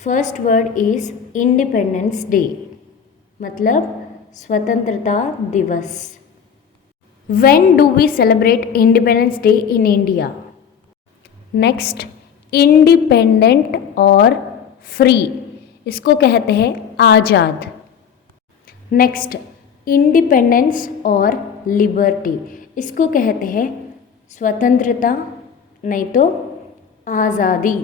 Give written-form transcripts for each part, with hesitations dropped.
First word is independence day, मतलब स्वतंत्रता दिवस। When do we celebrate independence day in India? Next, independent और फ्री, इसको कहते हैं आज़ाद। नेक्स्ट, इंडिपेंडेंस और लिबर्टी, इसको कहते हैं स्वतंत्रता नहीं तो आज़ादी।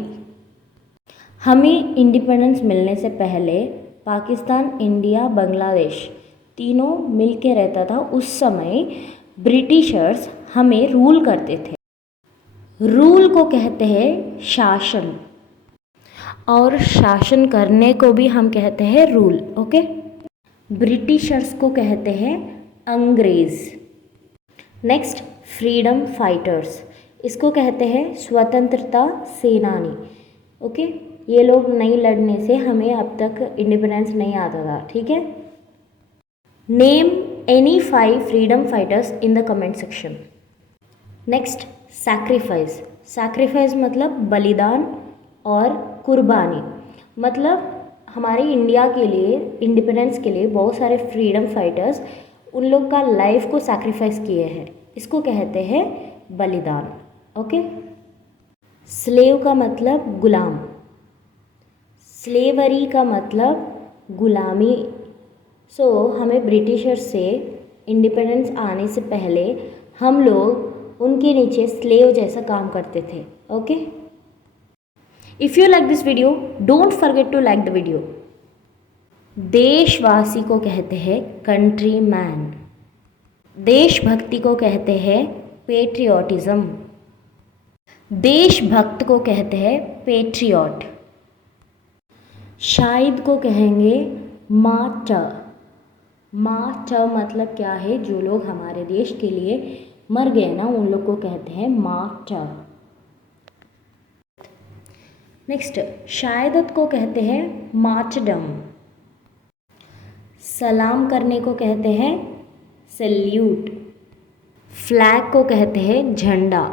हमें इंडिपेंडेंस मिलने से पहले पाकिस्तान, इंडिया, बांग्लादेश तीनों मिलके रहता था। उस समय ब्रिटिशर्स हमें रूल करते थे। रूल को कहते हैं शासन, और शासन करने को भी हम कहते हैं रूल। ओके, ब्रिटिशर्स को कहते हैं अंग्रेज। नेक्स्ट, फ्रीडम फाइटर्स, इसको कहते हैं स्वतंत्रता सेनानी। ओके, ये लोग नहीं लड़ने से हमें अब तक इंडिपेंडेंस नहीं आता था। ठीक है, name any 5 freedom fighters in the comment section. Next, sacrifice, sacrifice मतलब बलिदान और कुर्बानी। मतलब हमारे इंडिया के लिए, इंडिपेंडेंस के लिए बहुत सारे फ्रीडम फाइटर्स उन लोग का लाइफ को सैक्रिफाइस किए हैं, इसको कहते हैं बलिदान। ओके, स्लेव का मतलब गुलाम, स्लेवरी का मतलब गुलामी। हमें ब्रिटिशर्स से इंडिपेंडेंस आने से पहले हम लोग उनके नीचे स्लेव जैसा काम करते थे। Okay, if you like this video don't forget to like the video. देशवासी को कहते हैं कंट्री मैन, देशभक्ति को कहते हैं पेट्रियोटिज्म, देशभक्त को कहते हैं पेट्रियट, शाहिद को कहेंगे मार्टर। मार्टर मतलब क्या है? जो लोग हमारे देश के लिए मर गए ना, उन लोग को कहते हैं मार्टर। नेक्स्ट, शहादत को कहते हैं मार्टरडम, सलाम करने को कहते हैं सैल्यूट, फ्लैग को कहते हैं झंडा।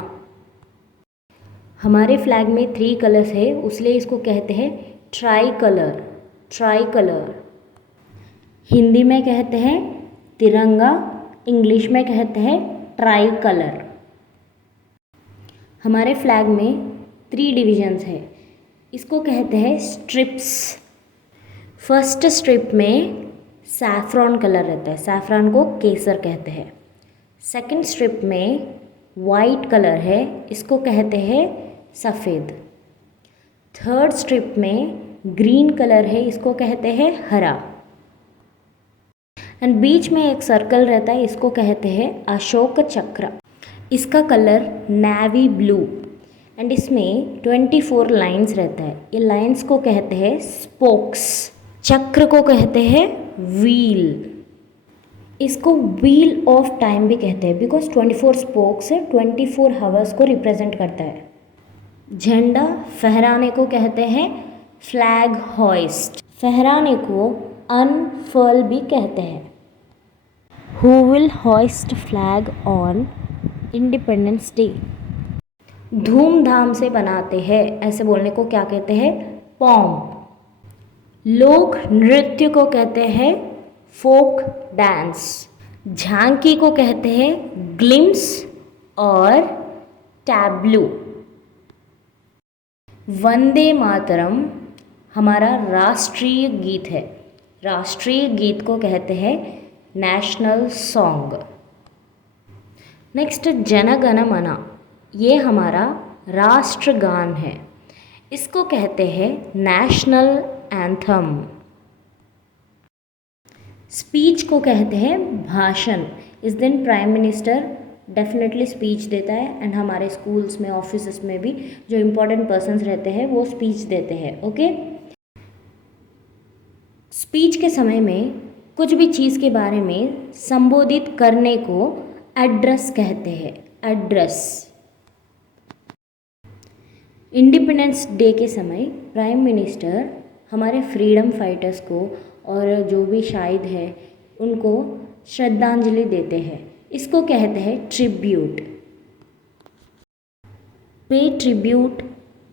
हमारे फ्लैग में 3 कलर्स है, इसलिए इसको कहते हैं try colour. Try colour Hindi में कहते हैं तिरंगा, इंग्लिश में कहते हैं ट्राई कलर। हमारे फ्लैग में 3 डिविजन्स है, इसको कहते हैं स्ट्रिप्स। फर्स्ट स्ट्रिप में सैफ्रॉन कलर रहता है, सैफ्रॉन को केसर कहते हैं। सेकंड स्ट्रिप में वाइट कलर है, इसको कहते हैं सफ़ेद। थर्ड स्ट्रिप में ग्रीन कलर है, इसको कहते हैं हरा। एंड बीच में एक सर्कल रहता है, इसको कहते हैं अशोक चक्र, इसका कलर नेवी ब्लू। एंड इसमें 24 लाइंस रहता है, ये लाइंस को कहते हैं स्पोक्स। चक्र को कहते हैं व्हील, इसको व्हील ऑफ टाइम भी कहते हैं, बिकॉज 24 स्पोक्स 24 हावर्स को रिप्रेजेंट करता है। झंडा फहराने को कहते हैं फ्लैग होइस्ट, फहराने को अनफर्ल भी कहते हैं। Who will hoist flag on independence day? धूमधाम से बनाते हैं, ऐसे बोलने को क्या कहते हैं? पॉम्प। लोक नृत्य को कहते हैं फोक डांस। झांकी को कहते हैं ग्लिम्स और टैब्लू। वंदे मातरम हमारा राष्ट्रीय गीत है, राष्ट्रीय गीत को कहते हैं national song. Next, Jana Gana मन, ये हमारा राष्ट्रगान है, इसको कहते हैं नेशनल एंथम। स्पीच को कहते हैं भाषण। इस दिन प्राइम मिनिस्टर डेफिनेटली स्पीच देता है, एंड हमारे स्कूल्स में, ऑफिस में भी जो इम्पोर्टेंट पर्सन्स रहते हैं वो स्पीच देते हैं। ओके, स्पीच के समय में कुछ भी चीज़ के बारे में संबोधित करने को एड्रेस कहते हैं, एड्रेस। इंडिपेंडेंस डे के समय प्राइम मिनिस्टर हमारे फ्रीडम फाइटर्स को और जो भी शहीद है उनको श्रद्धांजलि देते हैं, इसको कहते हैं ट्रिब्यूट। पे ट्रिब्यूट,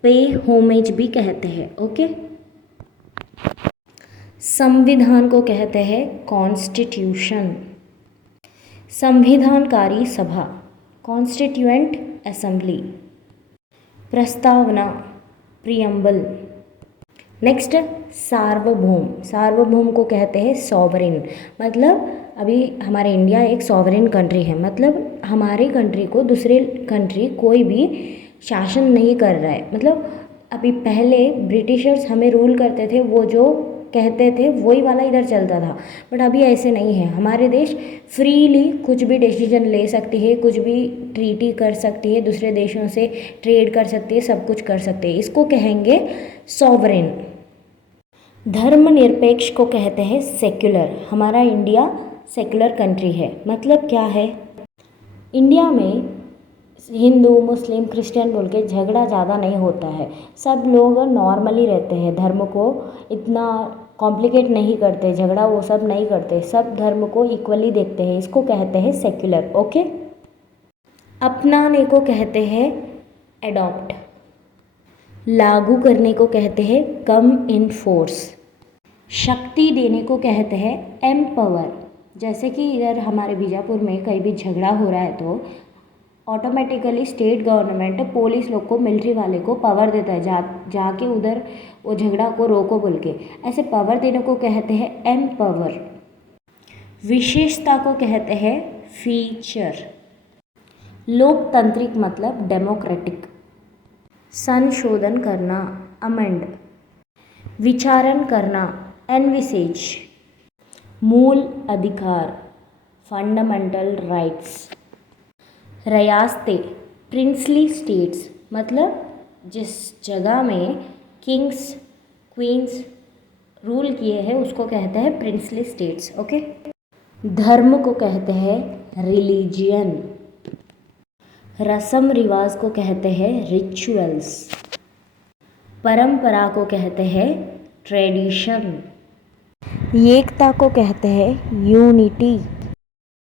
पे होमेज भी कहते हैं। ओके, संविधान को कहते हैं कॉन्स्टिट्यूशन। संविधानकारी सभा, कॉन्स्टिट्यूएंट असेंबली। प्रस्तावना, प्रियम्बल। नेक्स्ट, सार्वभौम। सार्वभौम को कहते हैं सॉवरेन। मतलब अभी हमारे इंडिया एक सॉवरेन कंट्री है, मतलब हमारी कंट्री को दूसरे कंट्री कोई भी शासन नहीं कर रहा है। मतलब अभी पहले ब्रिटिशर्स हमें रूल करते थे, वो जो कहते थे वही वाला इधर चलता था, बट अभी ऐसे नहीं है। हमारे देश फ्रीली कुछ भी डिसीजन ले सकती है, कुछ भी ट्रीटी कर सकती है, दूसरे देशों से ट्रेड कर सकती है, सब कुछ कर सकते हैं। इसको कहेंगे सॉवरेन। धर्मनिरपेक्ष को कहते हैं सेक्युलर। हमारा इंडिया सेक्युलर कंट्री है। मतलब क्या है, इंडिया में हिंदू मुस्लिम क्रिश्चियन बोल के झगड़ा ज़्यादा नहीं होता है। सब लोग नॉर्मली रहते हैं, धर्म को इतना कॉम्प्लिकेट नहीं करते, झगड़ा वो सब नहीं करते, सब धर्म को इक्वली देखते हैं। इसको कहते हैं सेक्युलर। ओके। अपनाने को कहते हैं एडॉप्ट। लागू करने को कहते हैं कम इन फोर्स। शक्ति देने को कहते हैं एम्पावर। जैसे कि इधर हमारे बीजापुर में कहीं भी झगड़ा हो रहा है तो ऑटोमेटिकली स्टेट गवर्नमेंट पुलिस लोग को, मिलिट्री वाले को पावर देता है, जाके उधर वो झगड़ा को रोको बोल के। ऐसे पावर देने को कहते हैं एम्पावर। विशेषता को कहते हैं फीचर। लोकतांत्रिक मतलब डेमोक्रेटिक। संशोधन करना, अमेंड। विचारण करना, एनविसेज। मूल अधिकार, फंडामेंटल राइट्स। रियासतें, प्रिंसली स्टेट्स। मतलब जिस जगह में किंग्स क्वींस रूल किए हैं उसको कहते हैं प्रिंसली स्टेट्स। ओके। धर्म को कहते हैं रिलीजियन। रस्म रिवाज को कहते हैं रिचुअल्स। परंपरा को कहते हैं ट्रेडिशन। एकता को कहते हैं यूनिटी।